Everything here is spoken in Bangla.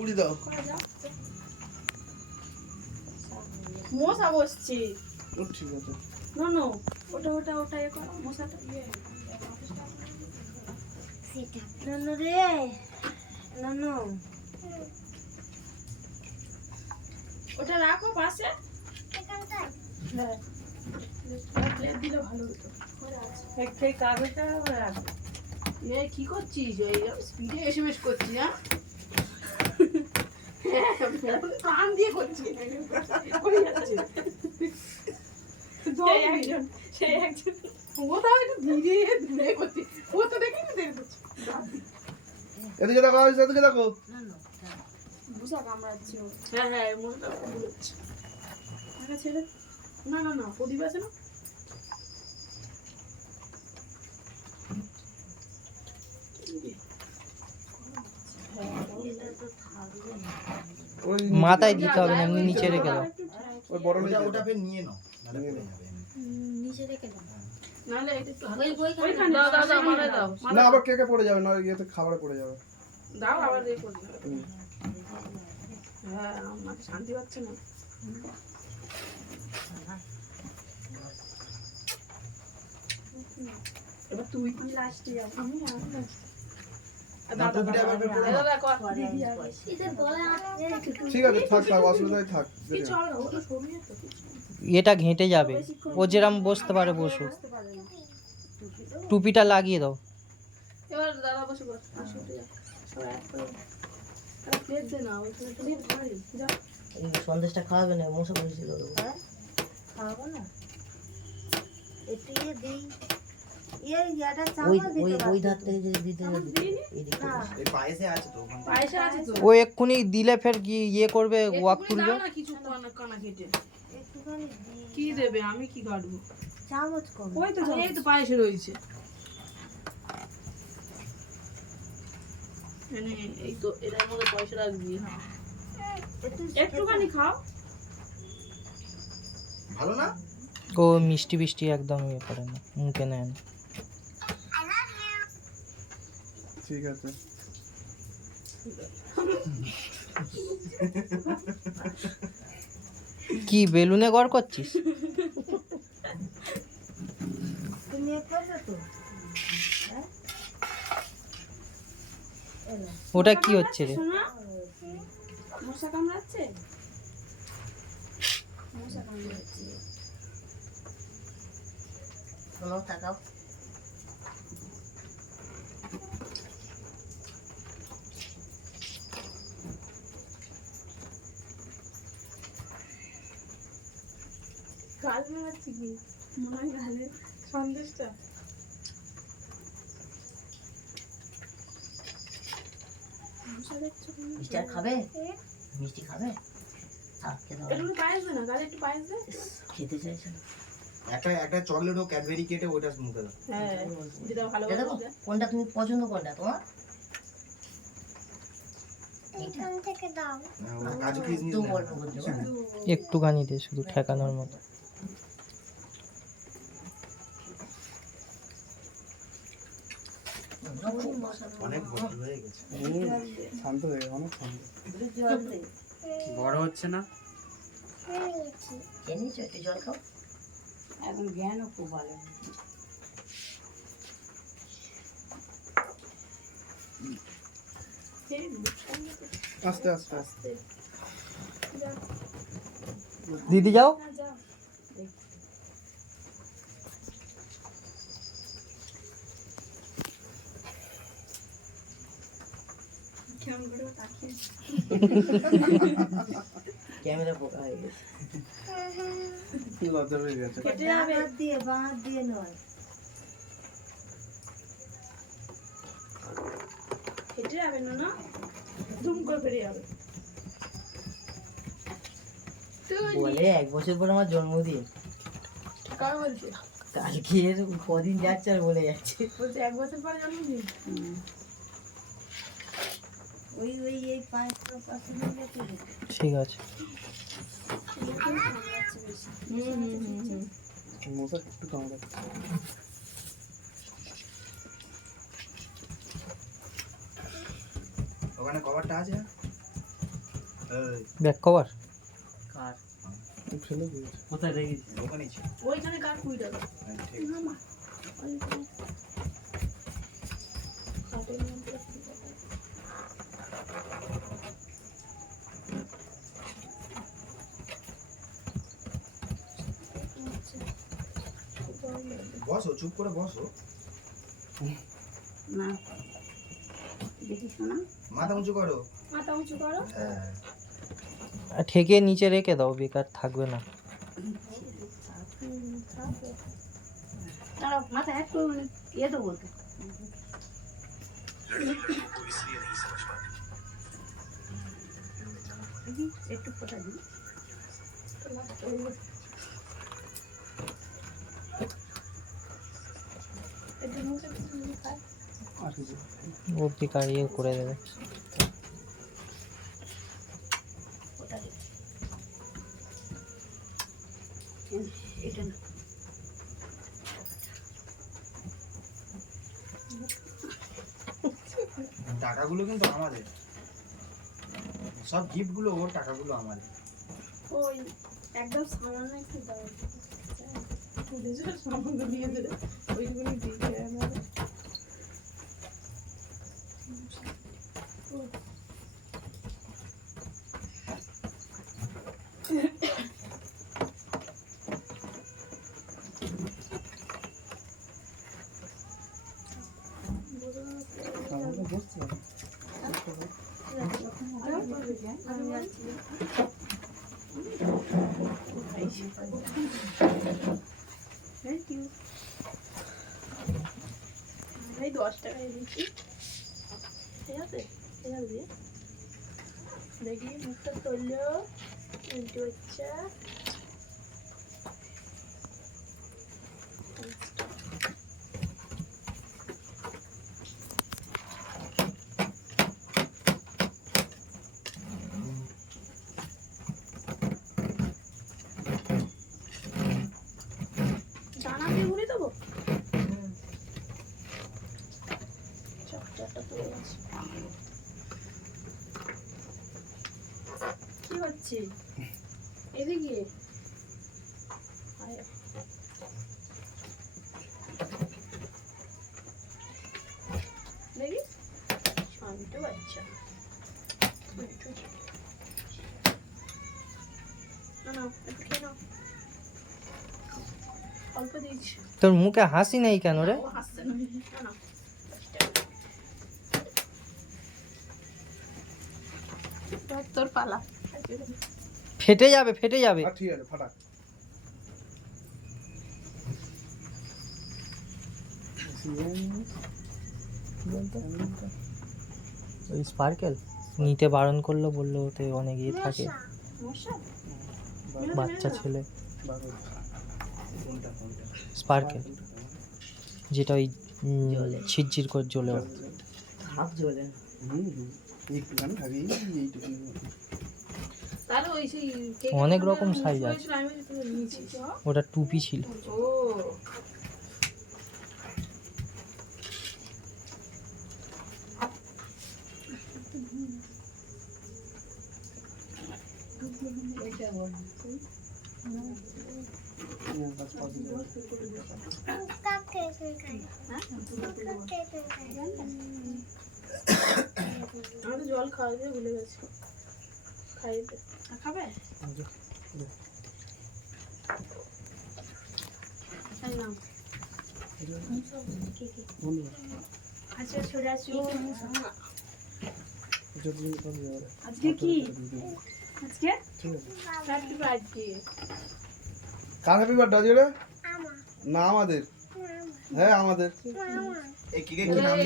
উড়ি দাও। মশা বসছে। ঠিক আছে। নো নো ওটা ওটা ওটা এ করো মশাটা ননু রে ননু ওটা রাখো পাশে। হ্যাঁ প্লেট দিলে ভালো হতো। কাগজটা রাখো। কি করছিস? এই স্পিডে এসএমএস করছিস হ্যাঁ? প্রাণ দিয়ে করছি করে সেই একজন ও তাও একটু ধীরে ধীরে করছি ও তো দেখি না ধীরে করছি এদিকে দেখো। এদিকে দেখো বুঝা কামড়াচ্ছে হ্যাঁ হ্যাঁ মনটা ছেড়ে না না না, প্রদীপ আছে না? মাথায় দিতে হবে না এমনি নিচে রেখে দাও। ওই বড় ওটা ওটা ফের নিয়ে নাও এমনি। নিচে রেখে দাও। নাহলে এটা একটু হালকা ওই ওইখানে ওইখানে দাও দাও দাও মাথায় দাও না আবার কেকে পড়ে যাবে? না ইয়েতে খাবারে পড়ে যাবে। দাও আবার দিয়ে করবে হুম। হ্যাঁ আমার শান্তি পাচ্ছে না। এবার তুই। লাস্টে যাব আমি লাস্টে ঠিক আছে থাক থাক অসুবিধাই থাক এটা ঘেঁটে যাবে। ও যেরম বসতে পারে না। টুপিটা লাগিয়ে দাও। বসে সন্দেশটা খাওয়াবে না মশা বসেছিল খাওয়াবো না? একটু ইয়ে দিই। ও এক্ষুনি দিলে ফের কি ইয়ে করবে ওয়াক তুলবে। কিছু কানা কানা কেটে। কি দেবে? আমি কি কাটবো? চামচ ওই তো এই তো পায়েসে রয়েছে। মানে এই তো এটার মধ্যে পয়সা রাখবি হ্যাঁ। একটুখানি খাও। ভালো না? ও মিষ্টি মিষ্টি একদম ইয়ে করে না মুখে নেয় না। ঠিক আছে। কি বেলুনে গড় করছিস? হ্যাঁ? ওটা কি হচ্ছে রে? শোনা। মশা কামড়াচ্ছে? মশা কামড়াচ্ছে। গাল মেলাচ্ছি কি? মনে হয় গালে সন্দেশটা? মিষ্টি খাবে? মিষ্টি খাবে? থাক খেতে হবে। একটু পায়েস দে না? গালে একটু পায়েস দে খেতে চাইছে না। একটা একটা চকলেট ও ক্যাডবেরি কেটে ওইটা মুখে দাও। হ্যাঁ যেটা ভালো কোনটা তুমি পছন্দ কোনটা তোমার। একটুখানি দে শুধু ঠেকানোর মতো। অনেক হয়ে গেছে শান্ত হয়ে গেছে, অনেক বড় হচ্ছে না? খেয়ে জল খাও এখন জ্ঞানও খুব ভালো। আস্তে আস্তে। আস্তে। দিদি যাও কেমন করে ও তাকিয়ে ক্যামেরা পোকা হয়ে গেছে। লজ্জা পেয়ে গেছে? কেটে যাবে। দিয়ে বাঁ দিয়ে নয়। কেটে যাবে না না ধুম করে বেরিয়ে যাবে। বলে এক বছর পর আমার জন্মদিন। কার বলছে কালকে কদিন যাচ্ছে আর বলে যাচ্ছে। বলছে এক বছর পরে জন্মদিন। ওই ওই এই পাঁচটা পাশে রেখে। ঠিক আছে। হুম হুম হুম হুম। মশা একটু কামড়াচ্ছে ওখানে কভারটা আছে? Back cover? কার? ফেলে দিয়েছে কোথায় রেখেছি ওখানেই ছিল। ওইখানে কার কুইটা দাও ঠিক না মা ওইখানে খাটের মধ্যে কুইটা দাও। বসো চুপ করে বসো। না দেখি শোনা। মাথা উঁচু করো। মাথা উঁচু করো। হ্যাঁ। ঠেকে নিচে রেখে দাও বেকার থাকবে না। মাথা একটু ইয়ে দেবো তো দেখি, একটু ফোটা দিই। একটু করে দেবে। এটা না টাকাগুলো কিন্তু আমাদের। সব গিফটগুলো ওর টাকাগুলো আমার। ওই একদম সামান্য একটু দাও। সামান্য দিয়ে দেবে ওইগুলো দিয়ে আমার বসতে হবে আমি যাচ্ছি থ্যাংক ইউ এই দশ টাকায় দিচ্ছি ঠিক আছে ঠিক আছে দেখি মুখটা তৈল হচ্ছে দানা দিয়ে ঘুরে দেবো চকচাটা তুলে গেছে কি এদিকে? দেখি। শান্ত বাচ্চা। তোর মুখে হাসি নেই কেন রে? তোর পালা। ফেটে যাবে ফেটে যাবে। ঠিক আছে ওই স্পার্কেল নিতে বারণ করল বলল ওতে অনেক ইয়ে থাকে। বাচ্চা ছেলে। বারো কোনটা কোনটা স্পার্কেল যেটা ওই ঝিরঝির করে জ্বলে। জ্বলে অনেক রকম size আছে। ওটা টুপি ছিল। ও। হ্যাঁ, জল খাওয়া দিয়ে ভুলে গেছি। খাইতে খাবে? আচ্ছা। আজকে কি? আজকে? কার হ্যাপি বার্থডে রে? না আমাদের। হ্যাঁ আমাদের। এই কেকের কি নাম